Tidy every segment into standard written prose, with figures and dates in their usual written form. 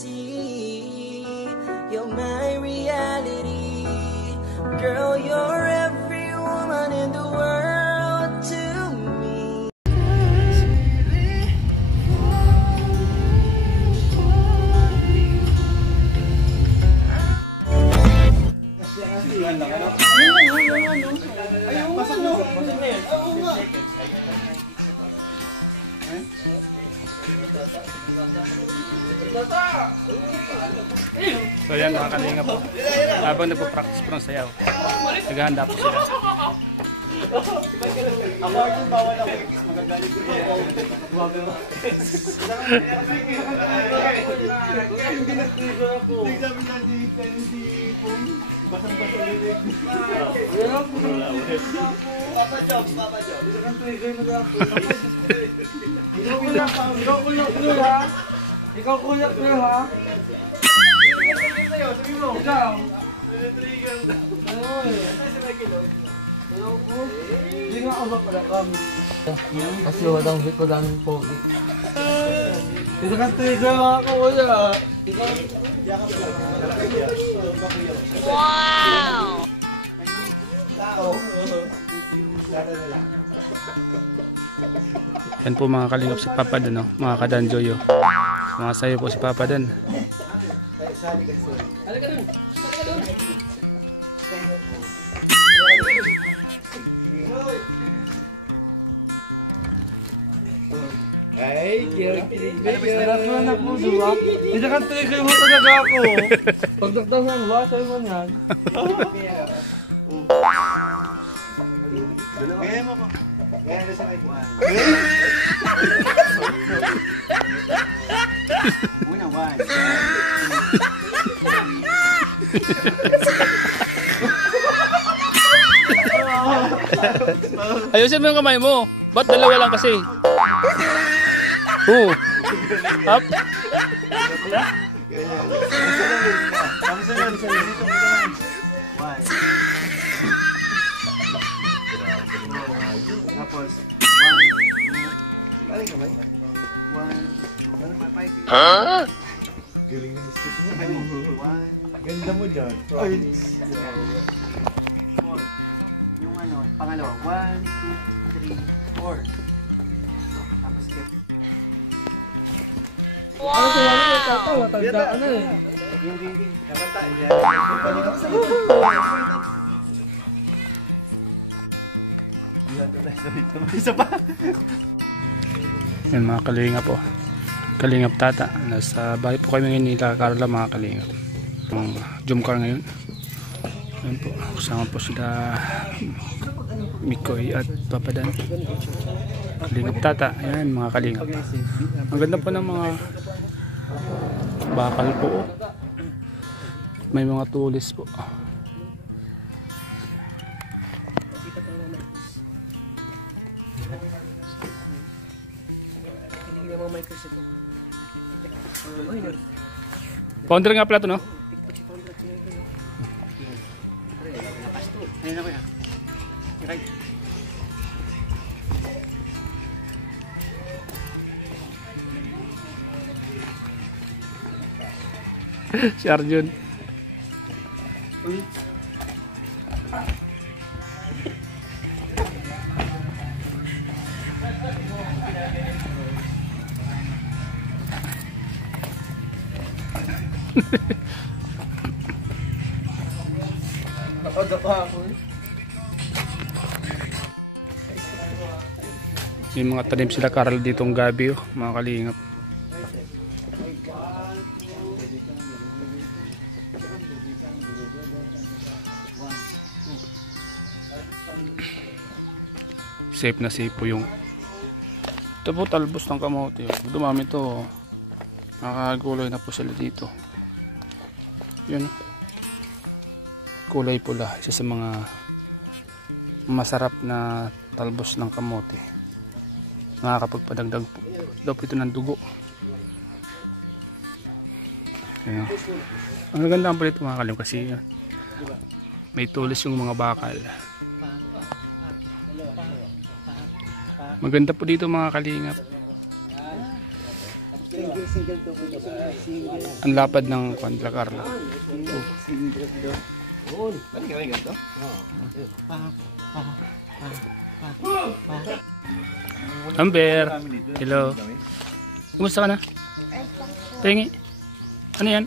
fantasy. You're my reality. Girl, you're every woman in the world to me. So yan mga kalinga po. Habang nagpo-practice po ng sayaw, naghahanda po sila. Ako yung bawal ako. Magagaling ko ako. Hindi nag-trigger ako. Nagsabi na si Pong. Basang-basa lilig. Papa Jobs. Isa kang trigger na ako. Ikaw kuyak nyo ha. Ikaw kuyak nyo ha. Sabi mo. Ikaw. Trigger na. Ano eh. Ano si Michael Lloyd? Hindi nga ako pala kami. Kasi walang ko daming pogi. Isa kang trigger mga kuya. Wow! Yan po mga kalingap si Papa Dan, no? Mga kadanjoyo. Mga sayo po si Papa Dan. Ay, kilig-kilig. Nasunan ako, diba? Isa kang trigger mo talaga ako. Pagdagdagan ba? Sa'yo mo yan. Gaya mo ko. Gaya na sa mic. Una, one. Ayusin mo yung kamay mo. Ba't dalawa lang kasi? Up. Tapos, 1, 2, kamay? 1, 2, huh? Galing na mistik mo. 1, ganda mo dyan. Promise. 4. Yung ano, pangalawa. 1, 2, 3, 4. Tapos kip. Wow! Ano sa wala yung tata? Matandaan na eh. Yung dingding. Nakanta. Isa pa. Yan mga kalingap po. Kalingap tata. Nasa bahay po kami ngayon nila Carla mga kalingap. Jump car ngayon. Yan po. Kasama po sila Mikoy at Papa Dan. Kalingap tata. Yan mga kalingap. Ang ganda po ng mga bakal po. May mga tulis po. Founder nga pala ito, no? Ayun na kuya. Right. Si Arjun. May mga tanim sila Carl ditong gabi, oh, mga kalingap. Safe na safe po yung ito po talbos ng kamote. Dumami to. Nakagulay na po sila dito. Yun. Kulay pula. Isa sa mga masarap na talbos ng kamote. Nakakapagpadagdag po daw po ito ng dugo. Ayan. Ang ganda po dito mga kalim kasi may tulis yung mga bakal. Maganda po dito mga kalingap. Ang lapad ng Kuandla Carla. Amber, hello. Kumusta ka na? Tingi. Ano yan?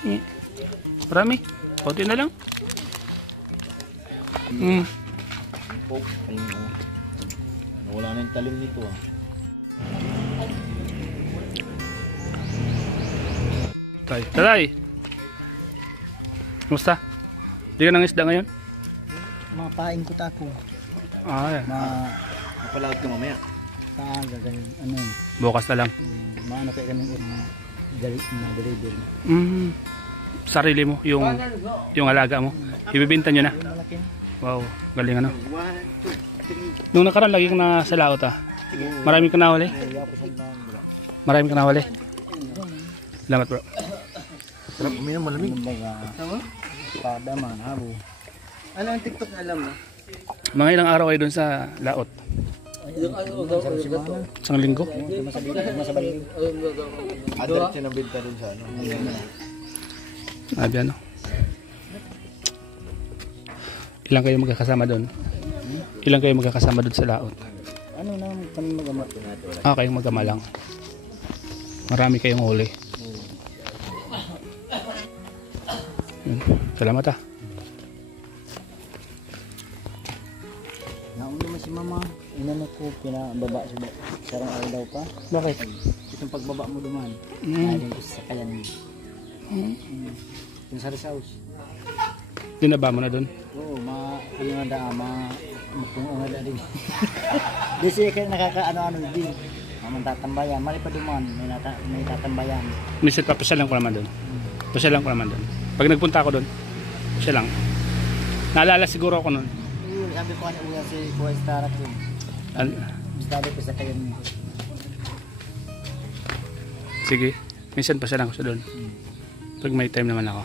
Tingi. Marami. Kunti na lang. Wala na yung talim nito ah. Tatay. Kumusta? Di ka nang isda ngayon? Mapain ko tako. Yan. Mapalawad ka mamaya. Kaaga, ganyan, ano yun. Bukas na lang. Maano kayo kami deliver. Sarili mo, yung alaga mo. Ibibenta nyo na. Malaki. Wow, galing ano. Nung nakaraan lagi kang nasa laot ah. Marami ka nahuli? Marami ka nahuli? Salamat bro. Sarap uminom, malamig. Pada man, habo. Ano ang TikTok na alam mo? Mga ilang araw kayo dun sa laot? Isang linggo? Adult siya nabinta dun sa ano. Sabi ano? Ilang kayo magkakasama doon? Ilang kayo magkakasama doon sa laot? Ano na kami magamat? Kayong magama lang. Marami kayong huli. Salamat ah. Naon naman si mama. Inano ko pinababa sa sarang araw daw pa. Bakit? Itong pagbaba mo duman. Ayun ko sa sakayan. Yung sa House. Dinaba mo na doon? Oo, ano nga da, mapungo nga da din. Di siya kayo nakaka-ano-ano din. Tatambayan, mali pa duman, may tatambayan. Minsan papasyalan ko naman doon. Pasyalan ko naman doon. Pag nagpunta ako doon, pasyalan. Naalala siguro ako noon. Sabi ko kanina uya si Kuya Starat yun. Sabi ko sa kayo nito. Sige, minsan pasyalan ko sa doon. Pag may time naman ako.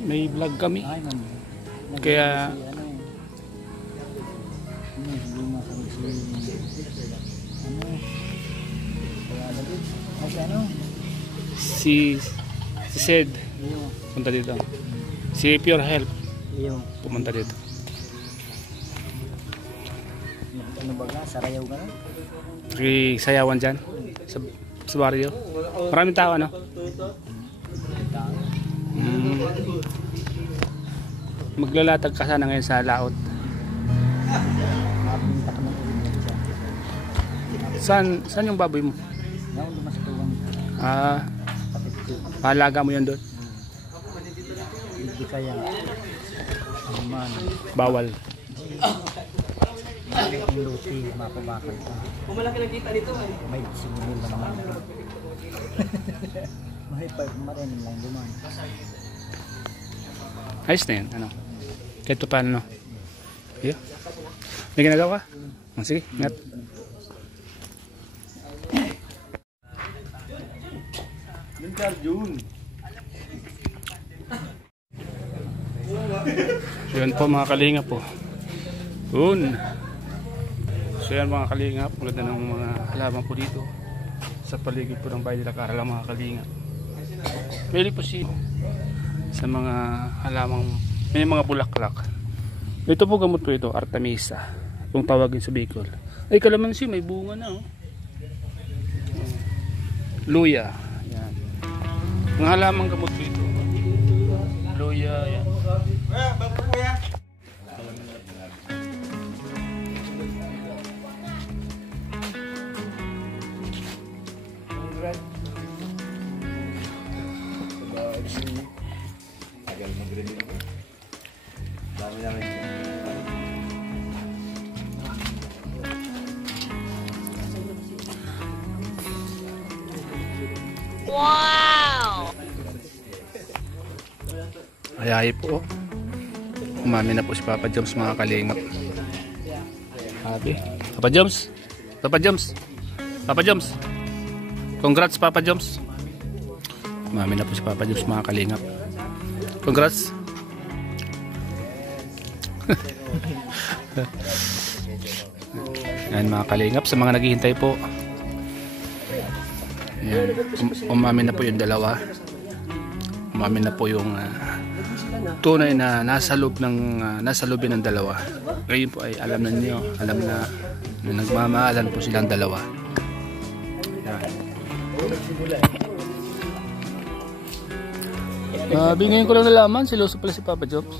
May vlog kami. Ay, man. Kaya si Sed punta dito. Si Pure Health pumunta dito. Ano ba nga? Sarayaw ka na? Sayawan dyan sa barrio. Maraming tao ano? Maglalatag ka sana ngayon sa laot. Saan yung baboy mo? Pahalaga mo yan doon? Hindi kaya. Bawal. Yung luti, mapabakal pa. Kung malaki lang kita dito eh. May sinunod na naman. May marinig lang duman. Ayos na yan. Ano? Kahit pa paano. Yeah. May ginagawa ka? Sige, ingat. So yan po mga kalingap po. Yun. So yan mga kalingap. Maganda ng mga halaman po dito. Sa paligid po ng Bahay de la Carla mga kalingap. Pwede po sa mga halamang may mga bulaklak. Ito po gamot po ito, Artemisa. Kung tawagin sa Bicol. Ay kalamansi, may bunga na oh. Luya. Yan. Mga halamang gamot po ito. Luya, yan. Wow! Ayayi po. Umami na po si Papa Joms mga kalingap. Happy. Papa Joms. Papa Joms. Papa Joms. Congrats Papa Joms. Umami na po si Papa Joms mga kalingap. Congrats. Yan mga kalingap, sa mga naghihintay po. Yan, umamin na po yung dalawa. Umamin na po yung tunay na nasa loob ng dalawa. Ngayon po ay alam na niyo, alam na nagmamahalan po silang dalawa. Bingin ko lang nalaman, siloso pala si Papa Jobs.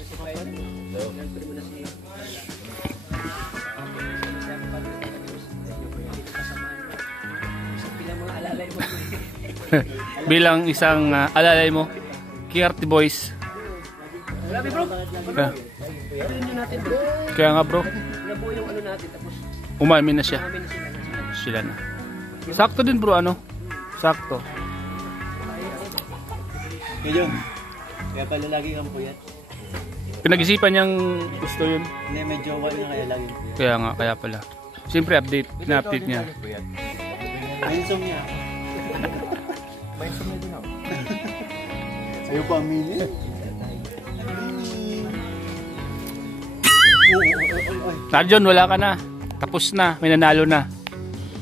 Bilang isang alalay mo, Kiarty Boys. Grabe bro. Kaya nga bro, Nabuo yung ano natin tapos umamin na siya. namin Sila sila. na. Sakto din bro, ano? Sakto. Ngayon, kaya pala lagi kang puyat. Pinag-isipan niyang gusto yun. Hindi, medyo wala na kaya lagi puyat. Kaya nga, kaya pala. Siyempre na-update niya. Mindsom niya. Mindsom niya din ako. Ayaw pa aminin. Narjon, wala ka na. Tapos na, may nanalo na.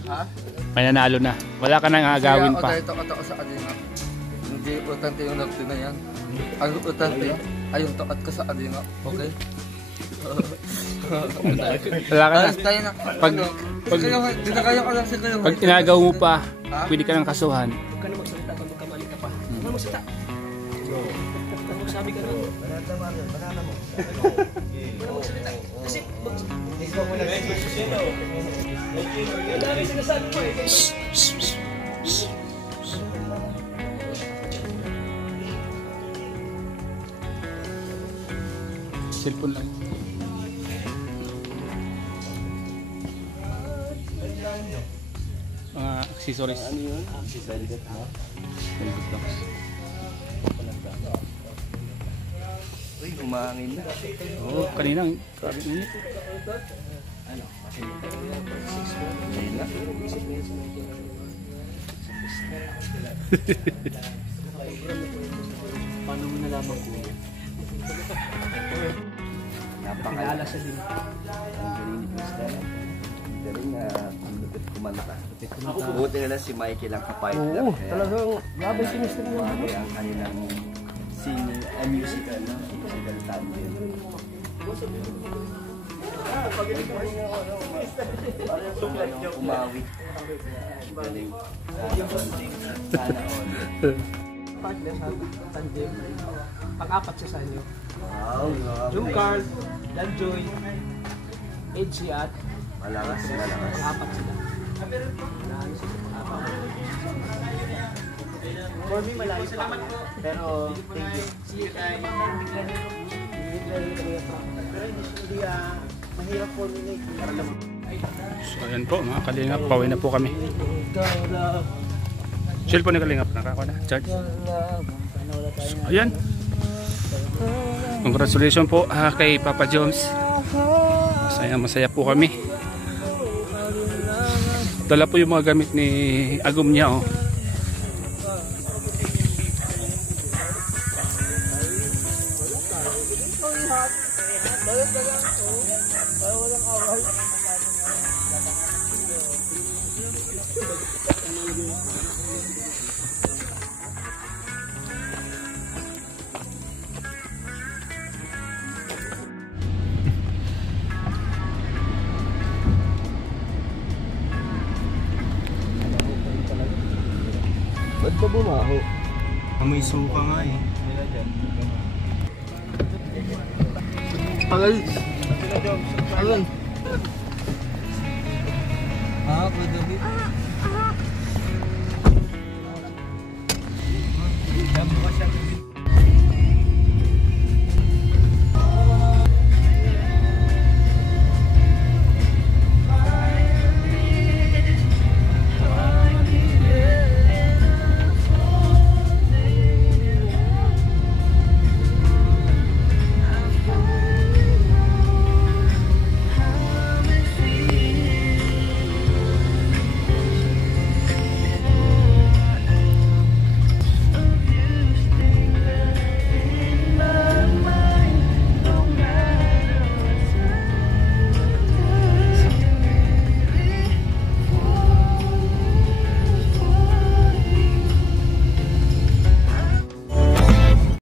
Ha? May nanalo na. Wala ka nang agawin pa. Kaya ito sa kadina. Hindi utante yung nagti na yan. Ang utante ay yung takat ko sa kadina. Okay? Wala ka na. Alas tayo na. Pag Di na kaya ka lang sa kayo. pag inagaw mo pa, pwede ka ng kasuhan. Huwag ka na magsalita pag magkamali ka pa. Huwag ka magsalita. Sabi ka nun. Banana mo. Huwag ka magsalita. Kasi ang dami sinasabi mo eh. Cellphone lang. Mga accessories. Ano yun? Accessories. Uy, umangin na. Oo, kaninang. Paano mo nalaman ko? Napakala sa din. Ang galing ni Kristen. Galing kumanta. Buti na lang si Mikey lang ka-partner. Oo, talagang Grabe si Mr. grabe ang kanilang singing, musical, no? Musical tandem. Umawi. Galing. Sana all. Partner sa tandem. Pang-apat siya sa inyo. Wow, grabe. June Carl, Dan Joy, Edgy at Malakas, malakas. pang-apat sila. Naayos sila pang-apat. For me, malayo pa. Pero, thank you. Pero hindi mahirap for me para lang. So ayan po mga kalingap, pauwi na po kami. Cellphone ni kalingap, nakakuha na, charge. So ayan. Congratulations po kay Papa Jones. Masaya po kami. Dala po yung mga gamit ni Agum niya oh. Ba't ba bumaho? Amoy suka nga eh. Agal! Agal! Ah, pwede.